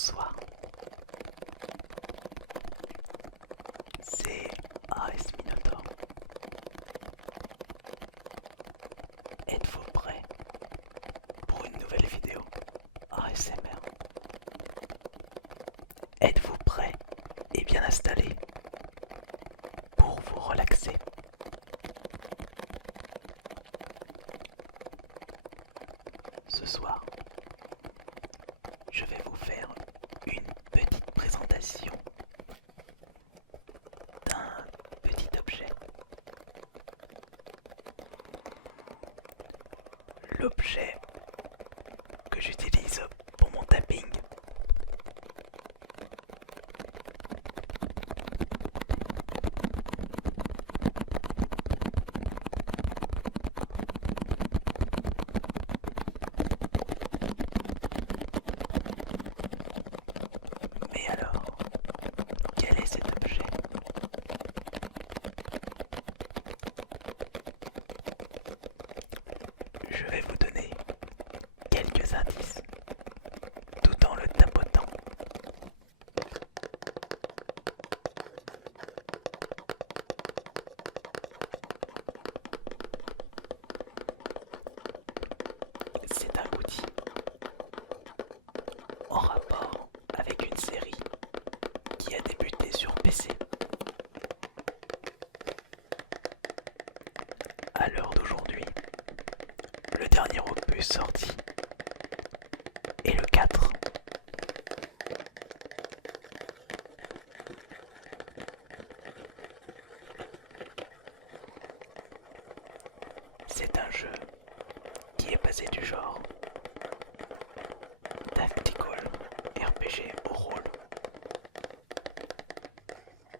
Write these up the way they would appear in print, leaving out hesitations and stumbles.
Bonsoir, c'est AS Minotaur. Êtes-vous prêts pour une nouvelle vidéo ASMR? Êtes-vous prêts et bien installés pour vous relaxer? Ce soir, je vais vous faire une petite présentation d'un petit objet. L'objet que j'utilise pour mon tapping. Mais alors, quel est cet objet? Je vais vous donner quelques indices tout en le tapotant. C'est un outil en rapport avec une série qui a débuté sur PC. À l'heure d'aujourd'hui, le dernier opus sorti est le 4. C'est un jeu qui est basé du genre Tactical RPG au rôle,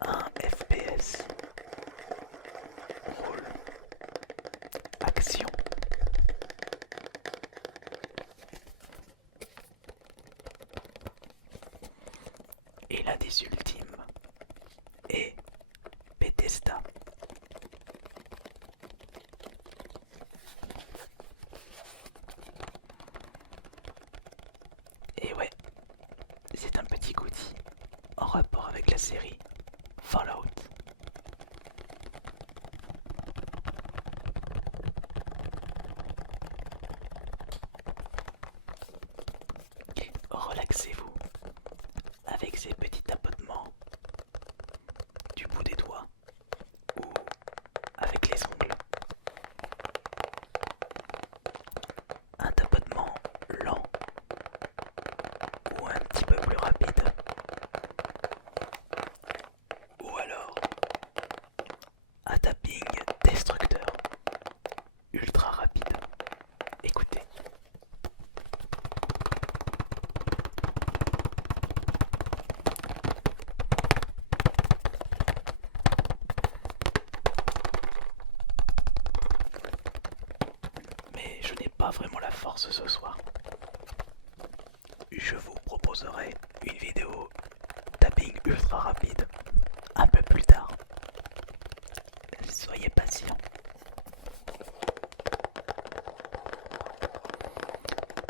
un FPS, rôle, action. Et l'un des ultimes est Bethesda. Et ouais, c'est un petit outil en rapport avec la série Fallout. Relaxez-vous avec ces petits tapotements du bout des doigts ou avec les ongles. Un tapotement lent ou un petit peu plus rapide. Ou alors un tapping destructeur ultra rapide. Écoutez. Mais je n'ai pas vraiment la force ce soir. Je vous proposerai une vidéo tapping ultra rapide un peu plus tard. Soyez patient.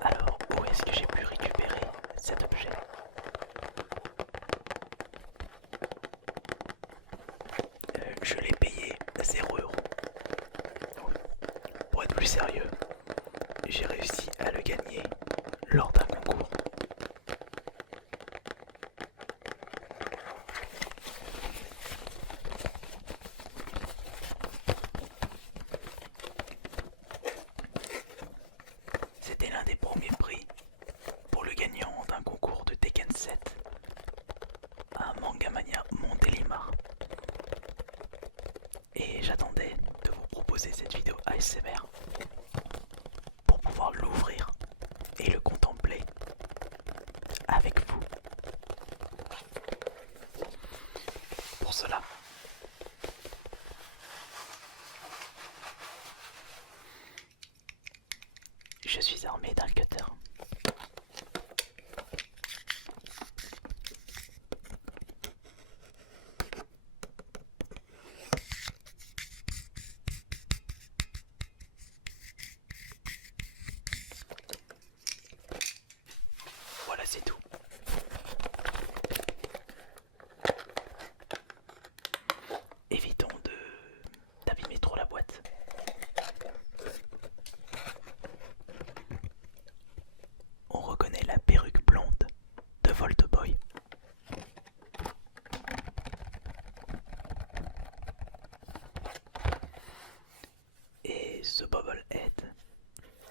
Alors, où est-ce que j'ai pu récupérer cet objet? Je l'ai payé 0 €. Pour être plus sérieux, j'ai réussi à le gagner lors d'un concours. C'était l'un des premiers prix pour le gagnant d'un concours de Tekken 7 à Mangamania Montélimar. Et j'attendais de vous proposer cette vidéo ASMR pour pouvoir l'ouvrir et le contempler avec vous. Pour cela, je suis armé d'un cutter. Voilà, c'est tout.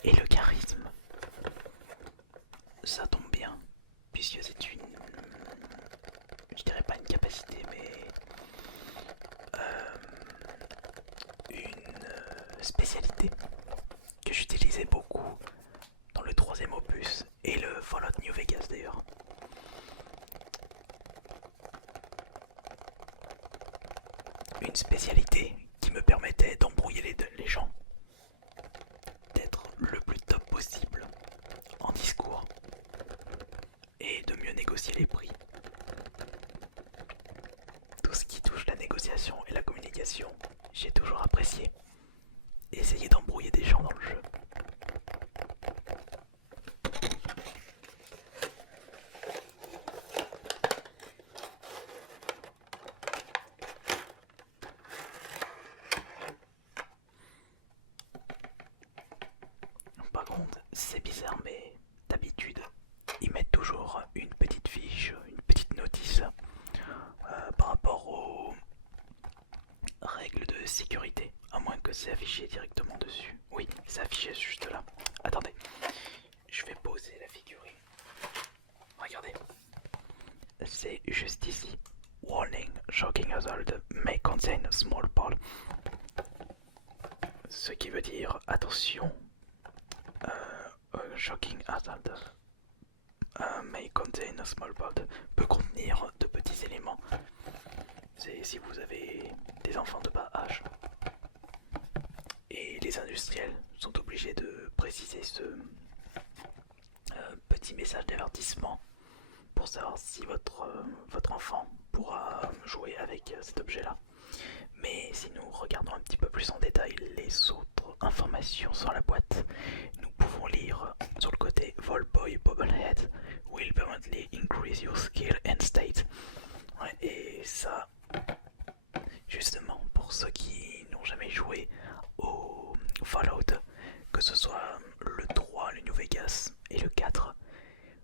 et le charisme. Ça tombe bien, puisque c'est une... Je dirais pas une capacité, mais... une spécialité que j'utilisais beaucoup dans le troisième opus et le Fallout New Vegas d'ailleurs. Une spécialité qui me permettait d'embrouiller les gens, d'être le plus top possible en discours et de mieux négocier les prix. Tout ce qui touche la négociation et la communication, j'ai toujours apprécié. Essayer d'embrouiller des gens dans le jeu. Par contre, c'est bizarre, mais d'habitude, ils mettent toujours une petite fiche, une petite notice par rapport aux règles de sécurité, à moins que c'est affiché directement dessus. Oui, c'est affiché juste là. Attendez, je vais poser la figurine. Regardez, c'est juste ici. Warning, shocking hazard may contain a small part. Ce qui veut dire attention, shocking hazard may contain a small part peut contenir de petits éléments. C'est si vous avez des enfants de bas âge. Et les industriels sont obligés de préciser ce petit message d'avertissement pour savoir si votre enfant pourra jouer avec cet objet-là. Mais si nous regardons un petit peu plus en détail les autres informations sur la boîte, nous pouvons lire sur le côté Volboy Bobblehead will permanently increase your skill and state. Ouais, et ça, justement, pour ceux qui n'ont jamais joué au Fallout, que ce soit le 3, le New Vegas et le 4,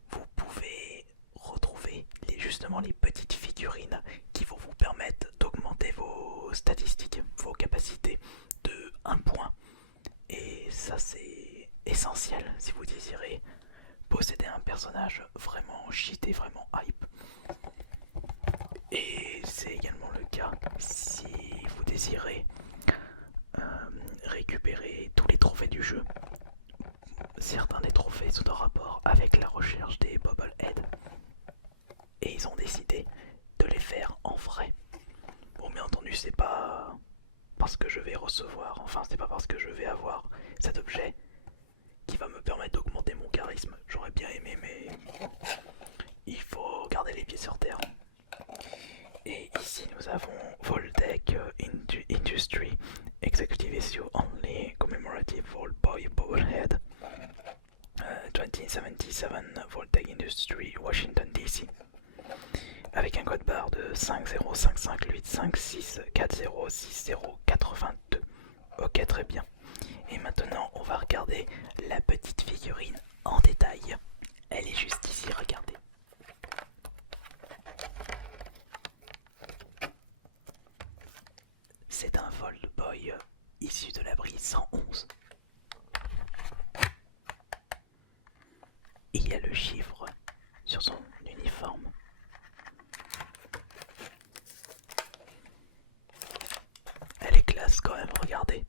vous pouvez retrouver justement les petites figurines qui vont vous permettre d'augmenter vos statistiques, vos capacités de 1 point. Et ça c'est essentiel si vous désirez posséder un personnage vraiment cheaté, vraiment hype. Et c'est également le cas si vous désirez récupérer tous les trophées du jeu. Certains des trophées sont en rapport avec la recherche des Bobblehead. Et ils ont décidé de les faire en vrai. Bon, bien entendu, c'est pas parce que je vais recevoir, enfin, c'est pas parce que je vais avoir cet objet qui va me permettre d'augmenter mon charisme. J'aurais bien aimé, mais il faut garder les pieds sur terre. Et ici, nous avons Voltec Industry Executive Issue Only Commemorative Volboy Bobblehead 2077 Voltec Industry Washington DC, avec un code barre de 50558564060422. Ok, très bien. Et maintenant, on va regarder la petite figurine en détail. Elle est juste ici, regardez. C'est un Volboy issu de l'abri 111. Il y a le chiffre sur son uniforme. Elle est classe quand même, regardez.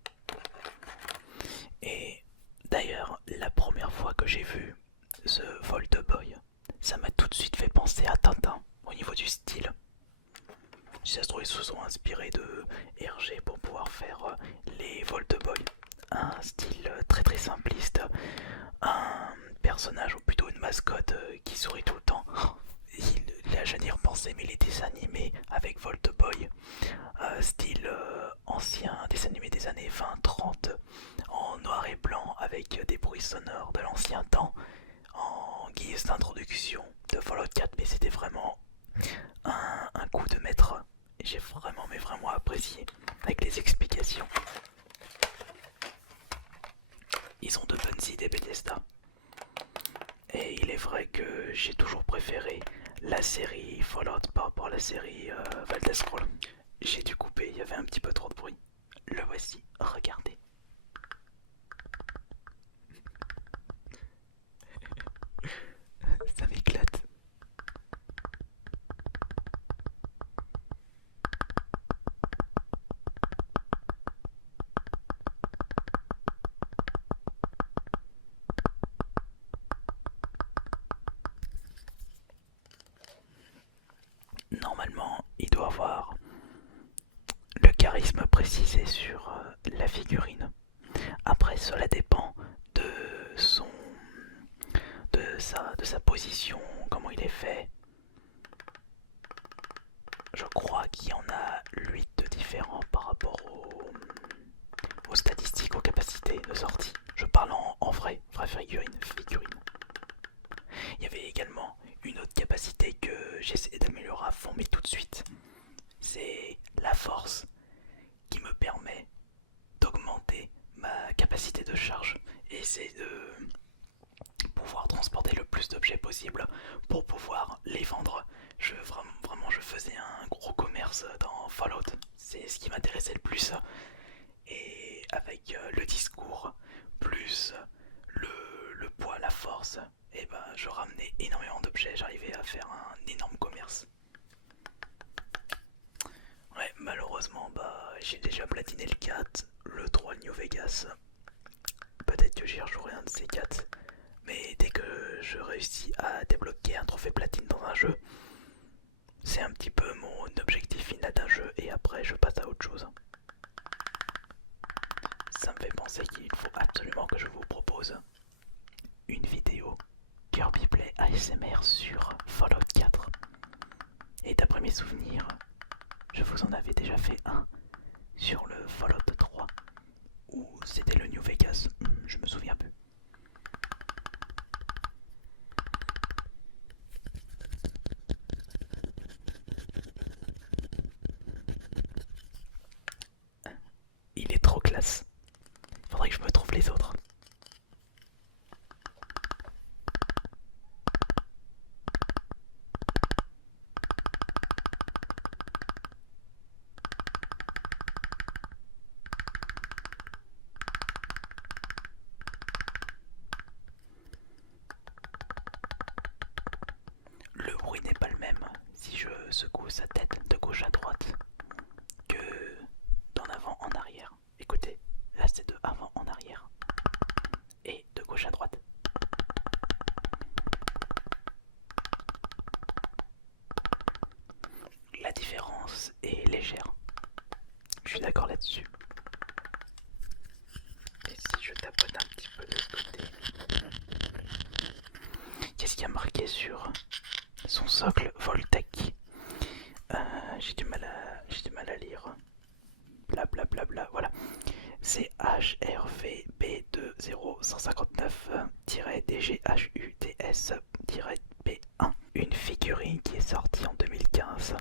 Et d'ailleurs, la première fois que j'ai vu ce Voltboy, ça m'a tout de suite fait penser à Tintin au niveau du style. Si ça se trouve, ils se sont inspirés de Hergé pour pouvoir faire les Voltboy. Un style très très simpliste, un personnage ou plutôt une mascotte qui sourit tout le temps. Là, j'allais y repenser, mais les dessins animés avec Voltboy, style ancien dessin animé des années 20-30, en noir et blanc avec des bruits sonores de l'ancien temps, en guise d'introduction de Fallout 4, mais c'était vraiment un coup de maître. J'ai vraiment, mais vraiment apprécié avec les explications. Ils ont de bonnes idées, Bethesda. Et il est vrai que j'ai toujours préféré la série Fallout par rapport à la série Elder Scrolls. J'ai dû couper, il y avait un petit peu trop de bruit. Le voici, regardez. normalement, il doit avoir le charisme précisé sur la figurine. Après, cela dépend de son, de sa position, comment il est fait. Je crois qu'il y en a 8 de différents par rapport aux statistiques, aux capacités de sortie. Je parle en vraie figurine. Il y avait également une autre capacité que j'essaie d'améliorer à fond, mais tout de suite. C'est la force qui me permet d'augmenter ma capacité de charge et c'est de pouvoir transporter le plus d'objets possible pour pouvoir les vendre. Vraiment, je faisais un gros commerce dans Fallout. C'est ce qui m'intéressait le plus. Et avec le discours, plus le poids, la force, et ben je ramenais énormément d'objets. J'arrivais à faire un énorme commerce. Ouais, malheureusement, j'ai déjà platiné le 4, le 3, le New Vegas. Peut-être que j'y rejouerai un de ces 4. Mais dès que je réussis à débloquer un trophée platine dans un jeu, c'est un petit peu mon objectif final d'un jeu et après je passe à autre chose. Ça me fait penser qu'il faut absolument que je vous propose une vidéo Kirby Play ASMR sur Fallout 4. Et d'après mes souvenirs, je vous en avais déjà fait un sur le Fallout 3 ou c'était le New Vegas, je me souviens plus. Il est trop classe. Faudrait que je me trouve les autres. Le bruit n'est pas le même si je secoue sa tête de gauche à droite que d'en avant en arrière. Écoutez, là c'est de avant en arrière et de gauche à droite. La différence est légère. Je suis d'accord là-dessus. Et si je tapote un petit peu de ce côté, qu'est-ce qu'il y a marqué sur son socle Voltec? J'ai du mal à lire. Bla bla bla bla, voilà. C'est HRVB20159-DGHUTS-P1. Une figurine qui est sortie en 2015.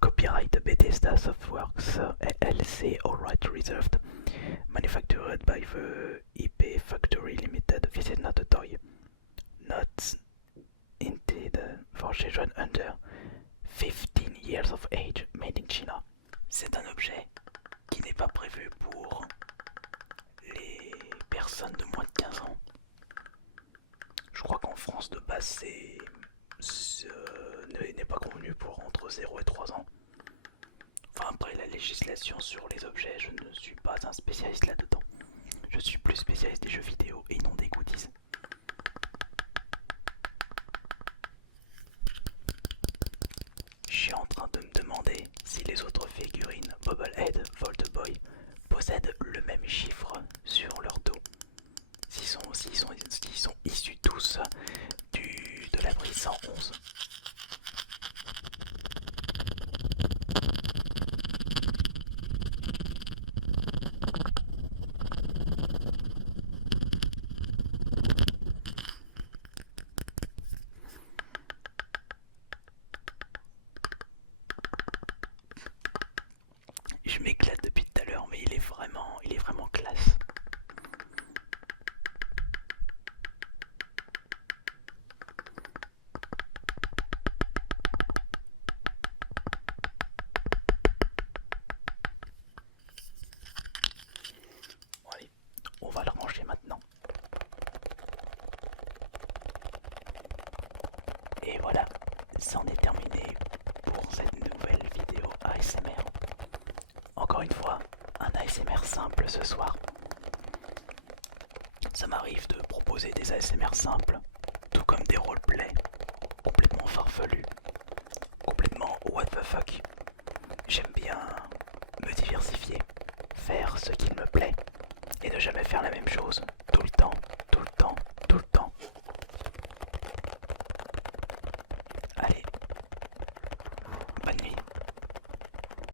Copyright Bethesda Softworks LLC, all rights reserved. Manufactured by the IP Factory Limited. This is not a toy. Not intended for children under 15 years of age. Made in China. C'est un objet qui n'est pas prévu pour les personnes de moins de 15 ans. Je crois qu'en France de base n'est pas convenu pour entre 0 et 3 ans. Enfin après la législation sur les objets, je ne suis pas un spécialiste là-dedans. Je suis plus spécialiste des jeux vidéo et non des goodies. Je suis en train de me demander si les autres figurines Bobblehead, Voltboy possèdent le même chiffre sur leur dos. S'ils sont issus tous de l'abri 111. Je m'éclate depuis tout à l'heure, mais il est vraiment classe. Bon, allez, on va le ranger maintenant. Et voilà, c'en est terminé pour cette nouvelle vidéo ASMR. Encore une fois, un ASMR simple ce soir. Ça m'arrive de proposer des ASMR simples, tout comme des roleplays complètement farfelus, complètement what the fuck. J'aime bien me diversifier, faire ce qu'il me plaît et ne jamais faire la même chose